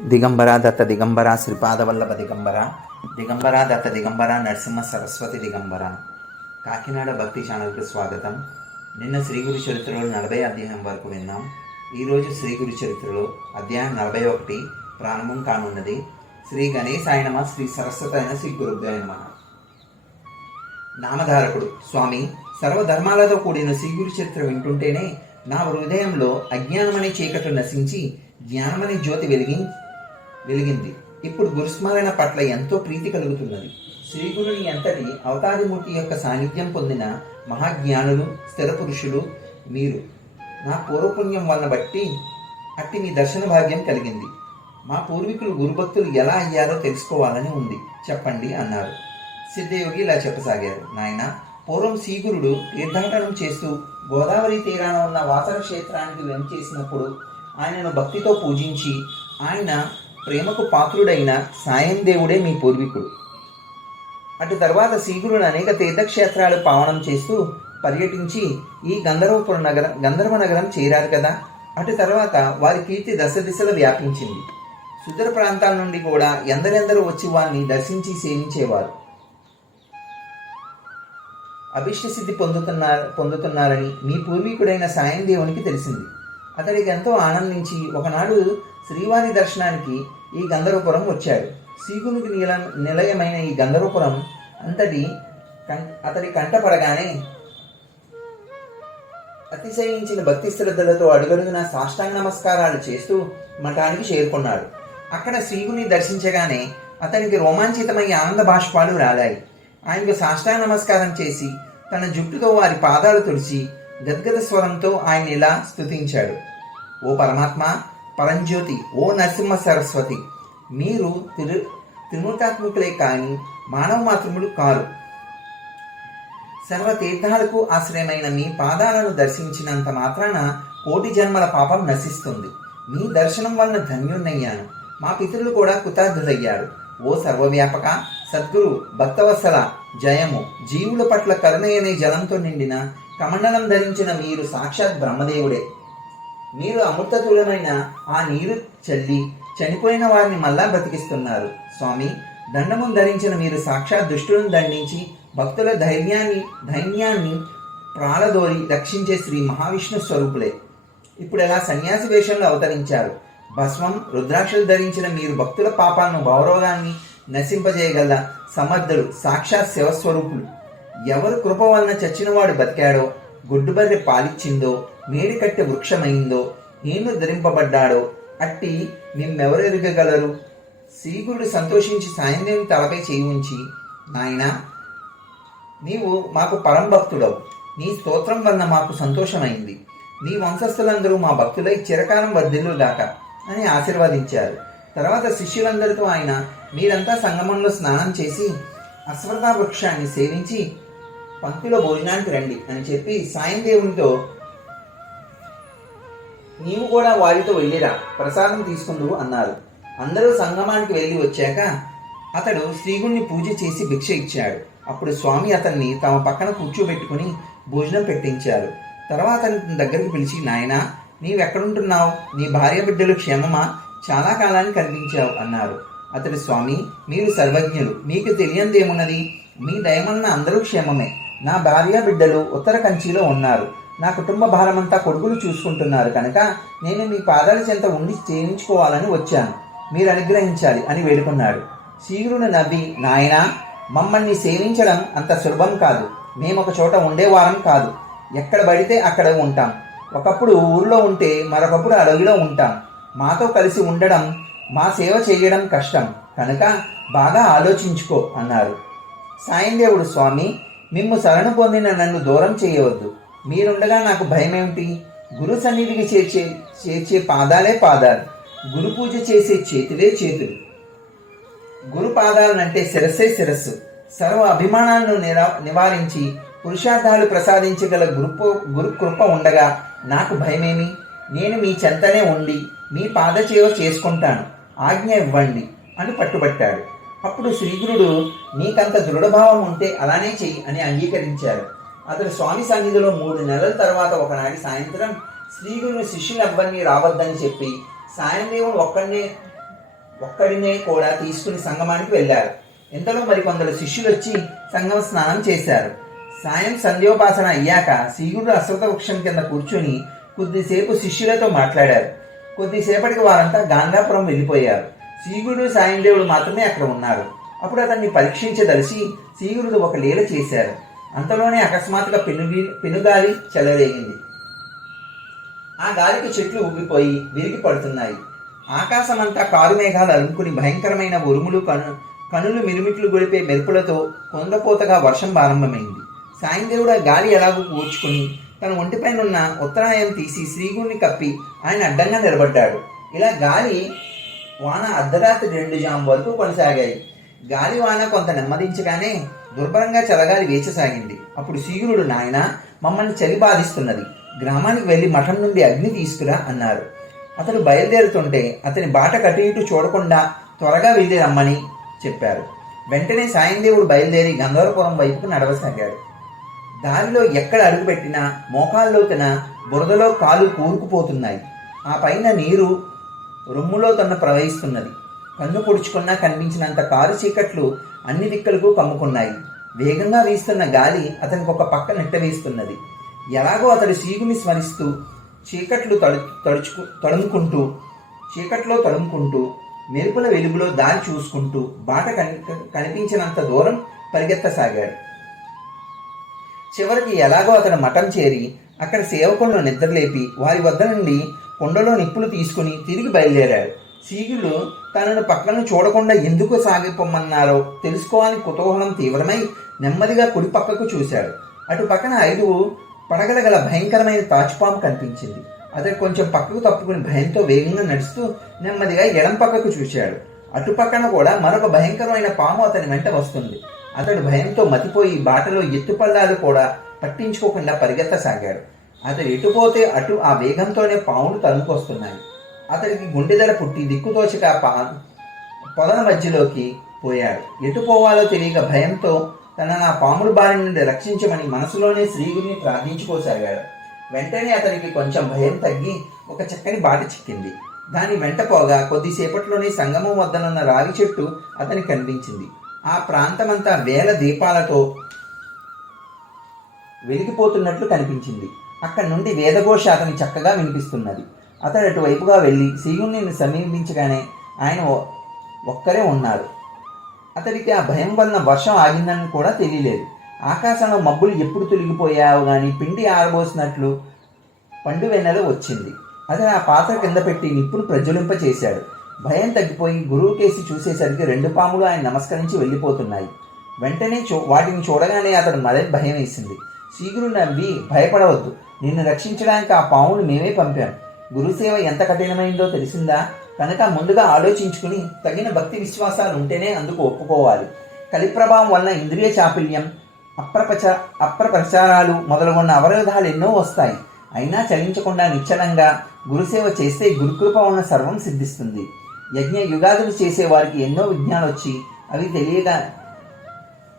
దిగంబర దత్త దిగంబర శ్రీపాదవల్లభ దిగంబర దిగంబర దత్త దిగంబర నరసింహ సరస్వతి దిగంబర కాకినాడ భక్తి ఛానల్కు స్వాగతం. నిన్న శ్రీ గురు చరిత్రలో నలభై అధ్యాయం వరకు విన్నాం. ఈరోజు శ్రీ గురు చరిత్రలో అధ్యాయం నలభై ఒకటి ప్రారంభం కానున్నది. శ్రీ గణేశాయ ఆయనమ శ్రీ సరస్వతి అయిన శ్రీ గురుభ్యాయ నామధారకుడు స్వామి సర్వధర్మాలతో కూడిన శ్రీగురు చరిత్ర వింటుంటేనే నా హృదయంలో అజ్ఞానమనే చీకటి నశించి జ్ఞానమనే జ్యోతి వెలిగి వెలిగింది. ఇప్పుడు గురుస్మరణ పట్ల ఎంతో ప్రీతి కలుగుతున్నది. శ్రీగురుని ఎంతటి అవతారిమూర్తి యొక్క సాన్నిధ్యం పొందిన మహాజ్ఞానులు స్థిర పురుషులు మీరు నా పూర్వపుణ్యం వలన బట్టి అట్టి మీ దర్శన భాగ్యం కలిగింది. మా పూర్వీకులు గురుభక్తులు ఎలా అయ్యారో తెలుసుకోవాలని ఉంది. చెప్పండి అన్నారు. సిద్ధయోగి ఇలా చెప్పసాగారు. నాయన పూర్వం శ్రీగురుడు తీర్థాటనం చేస్తూ గోదావరి తీరాన ఉన్న వాసన క్షేత్రానికి వెంచేసినప్పుడు ఆయనను భక్తితో పూజించి ఆయన ప్రేమకు పాత్రుడైన సాయం దేవుడే మీ పూర్వీకుడు. అటు తర్వాత శ్రీగురుడు అనేక తీర్థక్షేత్రాలు పావనం చేస్తూ పర్యటించి ఈ గంధర్వపుర నగరం గంధర్వ నగరం చేరారు కదా? అటు తర్వాత వారి కీర్తి దశ దిశలు వ్యాపించింది. సుదూర ప్రాంతాల నుండి కూడా ఎందరెందరూ వచ్చి వారిని దర్శించి సేవించేవారు. అభిష్ట సిద్ధి పొందుతున్నారు పొందుతున్నారని మీ పూర్వీకుడైన సాయం దేవునికి తెలిసింది. అతడికి ఎంతో ఆనందించి ఒకనాడు శ్రీవారి దర్శనానికి ఈ గంధర్వపురం వచ్చాడు శ్రీగునికి నీల నిలయమైన ఈ గంధర్వపురం అంతటి కం అతడి కంటపడగానే అతిశయించిన భక్తి శ్రద్ధలతో అడుగడుగున సాష్టాంగ నమస్కారాలు చేస్తూ మఠానికి చేరుకున్నాడు. అక్కడ శ్రీగుని దర్శించగానే అతనికి రోమాంచితమైన ఆనంద బాష్పాలు రాలాయి. ఆయనకు సాష్టాంగ నమస్కారం చేసి తన జుట్టుతో వారి పాదాలు తుడిచి గద్గద స్వరంతో ఆయన ఇలా స్తుతించాడు. ఓ పరమాత్మ పరంజ్యోతి ఓ నరసింహ సరస్వతి మీరు తిరు త్రిమూర్తాత్మికులే కానీ మానవ మాత్రములు కారు. సర్వ తీర్థాలకు ఆశ్రయమైన మీ పాదాలను దర్శించినంత మాత్రాన కోటి జన్మల పాపం నశిస్తుంది. మీ దర్శనం వలన ధన్యున్నయ్యాను మా పితరులు కూడా కృతార్థులయ్యారు. ఓ సర్వవ్యాపక సద్గురు భక్తవత్సల జయము జీవుల పట్ల కరుణయనే జలంతో నిండిన కమండలం ధరించిన మీరు సాక్షాత్ బ్రహ్మదేవుడే. మీరు అమృతతులమైన ఆ నీరు చల్లి చనిపోయిన వారిని మళ్ళా బ్రతికిస్తున్నారు. స్వామి దండము ధరించిన మీరు సాక్షాత్ దుష్టులను దండించి భక్తుల ధైర్యాన్ని ధైన్యాన్ని ప్రాణదోరి రక్షించే శ్రీ మహావిష్ణు స్వరూపులే. ఇప్పుడు ఎలా సన్యాసి వేషంలో అవతరించారు? భస్మం రుద్రాక్షలు ధరించిన మీరు భక్తుల పాపాలను గౌరవాన్ని నశింపజేయగల సమర్థులు సాక్షాత్ శివస్వరూపులు. ఎవరు కృప వలన చచ్చినవాడు బతికాడో గొడ్డుబర్రె పాలిచ్చిందో మేడికట్టె వృక్షమైందో ఈను ధరింపబడ్డాడో అట్టి మిమ్మెవరు ఎరగగలరు? శ్రీగురుడు సంతోషించి సాయంత్రం తలపై చేయి ఉంచి నాయన నీవు మాకు పరంభక్తుడవు. నీ స్తోత్రం వలన మాకు సంతోషమైంది. నీ వంశస్థులందరూ మా భక్తులై చిరకాలం వర్ధిల్లుగాక అని ఆశీర్వదించారు. తర్వాత శిష్యులందరితో ఆయన మీరంతా సంగమంలో స్నానం చేసి అశ్వత్థ వృక్షాన్ని సేవించి పంక్తిలో భోజనానికి రండి అని చెప్పి సాయం దేవునితో నీవు కూడా వారితో వెళ్ళిరా ప్రసాదం తీసుకుందువు అన్నారు. అందరూ సంగమానికి వెళ్ళి వచ్చాక అతడు శ్రీగుణ్ణి పూజ చేసి భిక్ష ఇచ్చాడు. అప్పుడు స్వామి అతన్ని తమ పక్కన కూర్చోబెట్టుకుని భోజనం పెట్టించారు. తర్వాత అతని దగ్గరికి పిలిచి నాయనా నీవెక్కడుంటున్నావు? నీ భార్య బిడ్డలు క్షేమమా? చాలా కాలానికి కనిపించావు అన్నారు. అతడు స్వామి మీరు సర్వజ్ఞులు. మీకు తెలియందేమున్నది? మీ దయమన్న అందరూ క్షేమమే. నా భార్య బిడ్డలు ఉత్తర కంచిలో ఉన్నారు. నా కుటుంబ భారమంతా కొడుకులు చూసుకుంటున్నారు కనుక నేను మీ పాదాల చెంత ఉండి చేయించుకోవాలని వచ్చాను. మీరు అనుగ్రహించాలి అని వేడుకున్నాడు. శీఘ్రుడు నవ్వి నాయనా మమ్మల్ని సేవించడం అంత సులభం కాదు. మేము ఒక చోట ఉండేవారం కాదు. ఎక్కడ పడితే అక్కడ ఉంటాం. ఒకప్పుడు ఊర్లో ఉంటే మరొకప్పుడు అడవిలో ఉంటాం. మాతో కలిసి ఉండడం మా సేవ చేయడం కష్టం. కనుక బాగా ఆలోచించుకో అన్నారు. సాయందేవుడు స్వామి మిమ్ము శరణు పొందిన నన్ను దూరం చేయవద్దు. మీరుండగా నాకు భయమేమిటి? గురు సన్నిధికి చేర్చే చేర్చే పాదాలే పాదాలు. గురు పూజ చేసే చేతులే చేతులు. గురు పాదాలనంటే శిరస్సే శిరస్సు. సర్వ అభిమానాలను నిరా నివారించి పురుషార్థాలు ప్రసాదించగల గురు గురు కృప ఉండగా నాకు భయమేమి? నేను మీ చెంతనే ఉండి మీ పాదచేవ చేసుకుంటాను. ఆజ్ఞ ఇవ్వండి అని పట్టుబట్టాడు. అప్పుడు శ్రీగురుడు నీకంత దృఢభావం ఉంటే అలానే చెయ్యి అని అంగీకరించారు అతడు స్వామి సన్నిధిలో మూడు నెలల తర్వాత ఒకనాటి సాయంత్రం శ్రీగురుని శిష్యులెవ్వరినీ రావద్దని చెప్పి సాయందేవుడు ఒక్కడినే ఒక్కడినే కూడా తీసుకుని సంగమానికి వెళ్ళారు. ఇంతలో మరికొందరు శిష్యులు వచ్చి సంగమ స్నానం చేశారు. సాయం సంధ్యోపాసన అయ్యాక శ్రీగురుడు అశ్వత వృక్షం కింద కూర్చుని కొద్దిసేపు శిష్యులతో మాట్లాడారు. కొద్దిసేపటికి వారంతా గాంగాపురం వెళ్ళిపోయారు. శ్రీగుడు సాయందేవుడు మాత్రమే అక్కడ ఉన్నారు. అప్పుడు అతన్ని పరీక్షించదలిసి శ్రీగురుడు ఒక లీల చేశారు. అంతలోనే అకస్మాత్తుగా పెనుగి పెనుగాలి చెలరేగింది. ఆ గాలికి చెట్లు ఊగిపోయి విరిగి పడుతున్నాయి. ఆకాశమంతా కారు మేఘాలు అలుముకుని భయంకరమైన ఉరుములు కను కనులు మిరుమిట్లు గొలిపే మెరుపులతో కొండపోతగా వర్షం ప్రారంభమైంది. సాయందేవుడు ఆ గాలి ఎలాగూ కూర్చుకుని తన ఒంటిపైన ఉన్న ఉత్తరాయం తీసి శ్రీగుడిని కప్పి ఆయన అడ్డంగా నిలబడ్డాడు. ఇలా గాలి వాన అర్ధరాత్రి రెండు జాము వరకు కొనసాగాయి. గాలి వాన కొంత నెమ్మదించగానే దుర్భరంగా చలగాలి వేచసాగింది. అప్పుడు శ్రీగురుడు నాయన మమ్మల్ని చలి బాధిస్తున్నది. గ్రామానికి వెళ్ళి మఠం నుండి అగ్ని తీసుకురా అన్నారు. అతడు బయలుదేరుతుంటే అతని బాట కటు ఇటు చూడకుండా త్వరగా వెళ్ళి రమ్మని చెప్పారు. వెంటనే సాయందేవుడు బయలుదేరి గంధర్వపురం వైపుకు నడవసాగాడు. దారిలో ఎక్కడ అడుగుపెట్టినా మోకాల్లో తన బురదలో కాలు కూరుకుపోతున్నాయి. ఆ పైన నీరు రొమ్ములో తన ప్రవహిస్తున్నది. కన్ను పొడుచుకున్నా కనిపించినంత కారు చీకట్లు అన్ని దిక్కులకు కమ్ముకున్నాయి. వేగంగా వీస్తున్న గాలి అతనికి ఒక పక్క నెట్టవేస్తున్నది. ఎలాగో అతడు సీగుని స్మరిస్తూ చీకట్లు తడు తడుచుకు తడుముకుంటూ చీకట్లో తడుముకుంటూ మెరుపుల వెలుగులో దారి చూసుకుంటూ బాట కని కనిపించినంత దూరం పరిగెత్తసాగాడు. చివరికి ఎలాగో అతడు మఠం చేరి అక్కడ సేవకులను నిద్రలేపి వారి వద్ద నుండి కుండలో నిప్పులు తీసుకుని తిరిగి బయలుదేరాడు. సీగులు తనను పక్కన చూడకుండా ఎందుకు సాగిపోమన్నారో తెలుసుకోవాలని కుతూహలం తీవ్రమై నెమ్మదిగా కుడి పక్కకు చూశాడు. అటు పక్కన ఐదు పడగల గల భయంకరమైన తాచుపాము కనిపించింది. అతడు కొంచెం పక్కకు తప్పుకుని భయంతో వేగంగా నడుస్తూ నెమ్మదిగా ఎడం పక్కకు చూశాడు. అటు పక్కన కూడా మరొక భయంకరమైన పాము అతని వెంట వస్తుంది. అతడు భయంతో మతిపోయి బాటలో ఎత్తుపల్లాలు కూడా పట్టించుకోకుండా పరిగెత్తసాగాడు. అతడు ఎటుపోతే అటు ఆ వేగంతోనే పాములు తరుముకొస్తున్నాయి. అతడికి గుండెదల పుట్టి దిక్కుతోచక పా పొదల మధ్యలోకి పోయాడు. ఎటు పోవాలో తెలియక భయంతో తన నా పాముల బారి నుండి రక్షించమని మనసులోనే శ్రీగురిని ప్రార్థించుకోసాగాడు. వెంటనే అతనికి కొంచెం భయం తగ్గి ఒక చక్కని బాట చిక్కింది. దాని వెంట పోగా కొద్దిసేపట్లోనే సంగమం వద్దనున్న రావి చెట్టు అతనికి కనిపించింది. ఆ ప్రాంతమంతా వేల దీపాలతో వెలిగిపోతున్నట్లు కనిపించింది. అక్కడి నుండి వేదఘోష అతని చక్కగా వినిపిస్తున్నది. అతడు అటువైపుగా వెళ్ళి శివుణ్ణి సమీపించగానే ఆయన ఒ- ఒక్కరే ఉన్నారు. అతడికి ఆ భయం వలన వర్షం ఆగిందని కూడా తెలియలేదు. ఆకాశంలో మబ్బులు ఎప్పుడు తొలగిపోయావు కానీ పిండి ఆరబోసినట్లు పండు వెన్నెల వచ్చింది. అతను ఆ పాత్ర కింద పెట్టి నిప్పును ప్రజ్వలింప చేశాడు. భయం తగ్గిపోయి గురువు కేసి చూసేసరికి రెండు పాములు ఆయన నమస్కరించి వెళ్ళిపోతున్నాయి. వెంటనే చూ వాటిని చూడగానే అతడు మరే భయం వేసింది. శీఘ్రుడు నవ్వి భయపడవద్దు. నిన్ను రక్షించడానికి ఆ పావును మేమే పంపాం. గురుసేవ ఎంత కఠినమైందో తెలిసిందా? కనుక ముందుగా ఆలోచించుకుని తగిన భక్తి విశ్వాసాలు ఉంటేనే అందుకు ఒప్పుకోవాలి. కలిప్రభావం వలన ఇంద్రియ చాపల్యం అప్రపచ అప్రప్రచారాలు మొదలుగొన్న అవరోధాలు ఎన్నో వస్తాయి. అయినా చలించకుండా నిశ్చలంగా గురుసేవ చేస్తే గురుకృప ఉన్న సర్వం సిద్ధిస్తుంది. యజ్ఞ యుగాదులు చేసేవారికి ఎన్నో విజ్ఞాలు వచ్చి అవి తెలియక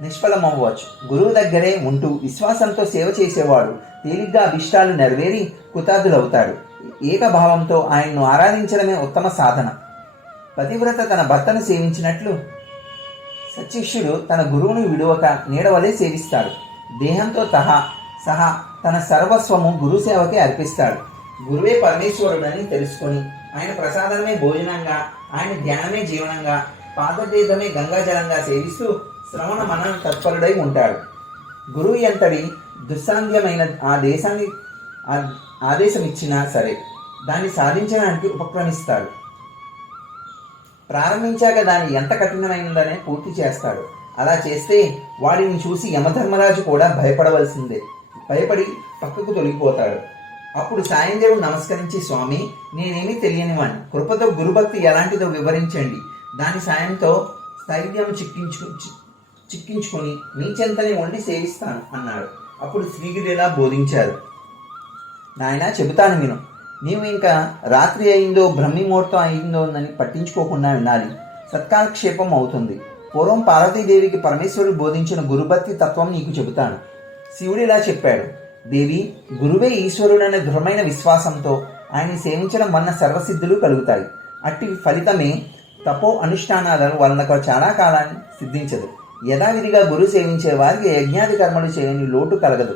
నిష్ఫలమవ్వచ్చు. గురువు దగ్గరే ఉంటూ విశ్వాసంతో సేవ చేసేవాడు తేలిగ్గా అభిష్టాలు నెరవేరి కృతార్థులవుతాడు. ఏకభావంతో ఆయన్ను ఆరాధించడమే ఉత్తమ సాధన. పతివ్రత తన భర్తను సేవించినట్లు సచిష్యుడు తన గురువును విడువక నీడవలే సేవిస్తాడు. దేహంతో తహా సహా తన సర్వస్వము గురు సేవకే అర్పిస్తాడు. గురువే పరమేశ్వరుడని తెలుసుకొని ఆయన ప్రసాదమే భోజనంగా ఆయన ధ్యానమే జీవనంగా పాదతీర్థమే గంగాజలంగా సేవిస్తూ శ్రవణ మనన తత్పరుడై ఉంటాడు. గురువు ఎంతటి దుస్సాంధ్యమైన ఆ దేశాన్ని ఆదేశం ఇచ్చినా సరే దాన్ని సాధించడానికి ఉపక్రమిస్తాడు. ప్రారంభించాక దాన్ని ఎంత కఠినమైనదనే పూర్తి చేస్తాడు. అలా చేస్తే వాడిని చూసి యమధర్మరాజు కూడా భయపడవలసిందే. భయపడి పక్కకు తొలగిపోతాడు. అప్పుడు సాయందేవుడు నమస్కరించి స్వామి నేనేమీ తెలియనివాణ్ణి కృపతో గురుభక్తి ఎలాంటిదో వివరించండి. దాని సాయంతో స్థైర్యం చిక్కించు చిక్కించుకొని నీచెంతనే వండి సేవిస్తాను అన్నాడు. అప్పుడు శ్రీగిరిలా బోధించారు నాయన చెబుతాను విను. నీవు ఇంకా రాత్రి అయిందో బ్రహ్మిముహూర్తం అయిందో అని పట్టించుకోకుండా వినాలి సత్కాలక్షేపం అవుతుంది. పూర్వం పార్వతీదేవికి పరమేశ్వరుడు బోధించిన గురుభక్తి తత్వం నీకు చెబుతాను. శివుడు ఇలా చెప్పాడు. దేవి గురువే ఈశ్వరుడనే దృఢమైన విశ్వాసంతో ఆయన్ని సేవించడం వలన సర్వసిద్ధులు కలుగుతాయి. అట్టి ఫలితమే తపో అనుష్ఠానాల వలన చాలా కాలాన్ని సిద్ధించదు. యథావిధిగా గురు సేవించే వారికి యజ్ఞాది కర్మలు చేయని లోటు కలగదు.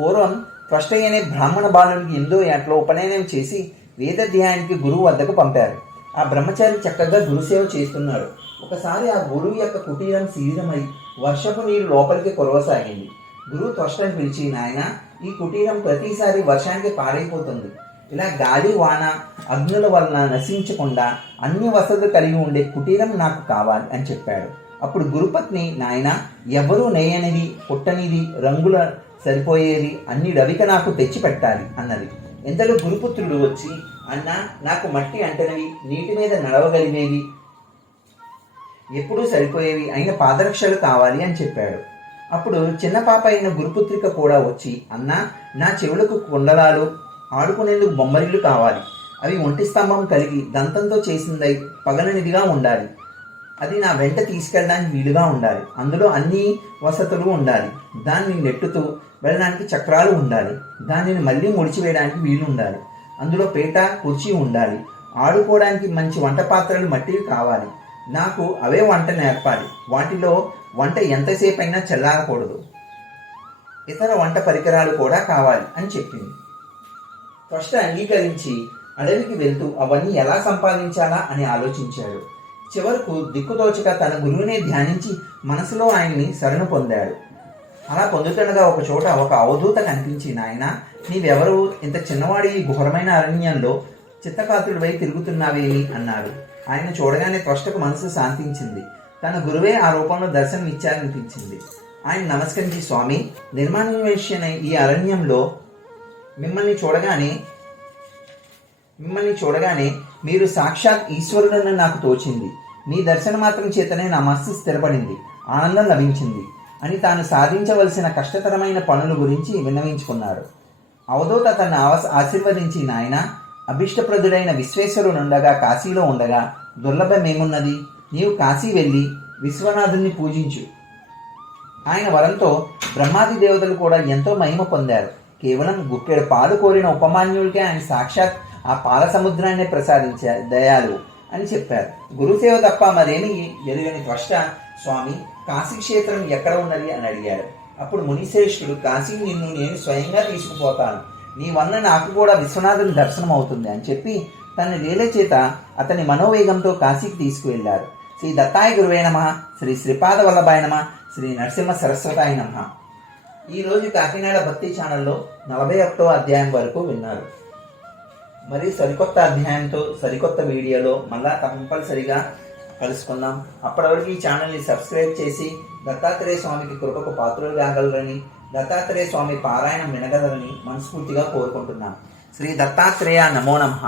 పూర్వం త్వష్టయ్యనే బ్రాహ్మణ బాలునికి ఎనిమిదో ఏట్లో ఉపనయనం చేసి వేదధ్యాయానికి గురువు వద్దకు పంపారు. ఆ బ్రహ్మచారి చక్కగా గురుసేవ చేస్తున్నాడు. ఒకసారి ఆ గురువు యొక్క కుటీరం శిథిలమై వర్షపు నీరు లోపలికి కొలవసాగింది గురువు త్వష్టని పిలిచి నాయన ఈ కుటీరం ప్రతిసారి వర్షానికి పాడైపోతుంది. ఇలా గాలి వాన అగ్నుల వలన నశించకుండా అన్ని వసతులు కలిగి ఉండే కుటీరం నాకు కావాలి అని చెప్పాడు. అప్పుడు గురుపత్ని నాయన ఎవరూ నేయనిది పుట్టనిది రంగుల సరిపోయేది అన్ని రవిక నాకు తెచ్చి పెట్టాలి అన్నది. ఇంతలో గురుపుత్రుడు వచ్చి అన్న నాకు మట్టి అంటనివి నీటి మీద నడవగలిగేవి ఎప్పుడూ సరిపోయేవి అయిన పాదరక్షలు కావాలి అని చెప్పాడు. అప్పుడు చిన్న పాప అయిన గురుపుత్రిక కూడా వచ్చి అన్న నా చెవులకు కుండలాలు ఆడుకునేందుకు బొమ్మరిళ్ళు కావాలి. అవి ఒంటి స్తంభం కలిగి దంతంతో చేసిందై పగలనిదిగా ఉండాలి. అది నా వెంట తీసుకెళ్ళడానికి వీలుగా ఉండాలి. అందులో అన్ని వసతులు ఉండాలి. దాన్ని నెట్టుతూ వెళ్ళడానికి చక్రాలు ఉండాలి. దానిని మళ్ళీ ముడిచివేయడానికి వీలు ఉండాలి అందులో పేట కుర్చీ ఉండాలి. ఆడుకోవడానికి మంచి వంట పాత్రలు మట్టివి కావాలి. నాకు అవే వంట నేర్పాలి. వాటిలో వంట ఎంతసేపు అయినా చల్లారకూడదు. ఇతర వంట పరికరాలు కూడా కావాలి అని చెప్పింది. ఫస్ట్ అంగీకరించి అడవికి వెళ్తూ అవన్నీ ఎలా సంపాదించాలా అని ఆలోచించాడు. చివరకు దిక్కుతోచక తన గురువునే ధ్యానించి మనసులో ఆయన్ని శరణు పొందాడు. అలా పొందుతుండగా ఒక చోట ఒక అవధూత కనిపించి నాయన నీవెవరు? ఇంత చిన్నవాడి ఘోరమైన అరణ్యంలో చిత్తకాతుడివై తిరుగుతున్నావేమి అన్నాడు. ఆయన చూడగానే త్వష్టకు మనసు శాంతించింది. తన గురువే ఆ రూపంలో దర్శనం ఇచ్చారనిపించింది ఆయన నమస్కరించి స్వామి నిర్మాణ్యమైన ఈ అరణ్యంలో మిమ్మల్ని చూడగానే మిమ్మల్ని చూడగానే మీరు సాక్షాత్ ఈశ్వరుడని నాకు తోచింది. మీ దర్శన మాత్రం చేతనే నా మనస్సు స్థిరపడింది. ఆనందం లభించింది అని తాను సాధించవలసిన కష్టతరమైన పనుల గురించి విన్నవించుకున్నాడు అవధూత తన ఆశీర్వదించి నాయన అభిష్టప్రదుడైన విశ్వేశ్వరునుండగా కాశీలో ఉండగా దుర్లభమేమున్నది నీవు కాశీ వెళ్ళి విశ్వనాథుని పూజించు. ఆయన వరంతో బ్రహ్మాది దేవతలు కూడా ఎంతో మహిమ పొందారు. కేవలం గుక్కెడు పాలు కోరిన ఉపమాన్యుడికే ఆయన సాక్షాత్ ఆ పాల సముద్రాన్ని ప్రసాదించారు దయాలు అని చెప్పారు. గురుసేవ తప్ప మరేమి ఎరుగని త్వష్ట స్వామి కాశీ క్షేత్రం ఎక్కడ ఉన్నది అని అడిగాడు. అప్పుడు మునిశ్రేష్ఠుడు కాశీ నిన్ను నేను స్వయంగా తీసుకుపోతాను. నీ వల్ల నాకు కూడా విశ్వనాథుని దర్శనం అవుతుంది అని చెప్పి తన లీల చేత అతని మనోవేగంతో కాశీకి తీసుకువెళ్ళారు శ్రీ దత్తాయ గురువే నమ శ్రీ శ్రీపాద వల్లభాయ నమ శ్రీ నరసింహ సరస్వతాయ నమ. ఈరోజు కాకినాడ భక్తి ఛానల్లో నలభై ఒకటో అధ్యాయం వరకు విన్నారు. మరి సరికొత్త అధ్యాయంతో సరికొత్త వీడియోలో మళ్ళా కంపల్సరిగా కలుసుకుందాం. అప్పటివరకు ఈ ఛానల్ని సబ్స్క్రైబ్ చేసి దత్తాత్రేయ స్వామికి కృపకు పాత్రలు కాగలరని దత్తాత్రేయ స్వామి పారాయణం వినగలరని మనస్ఫూర్తిగా కోరుకుంటున్నాను శ్రీ దత్తాత్రేయ నమో నమః.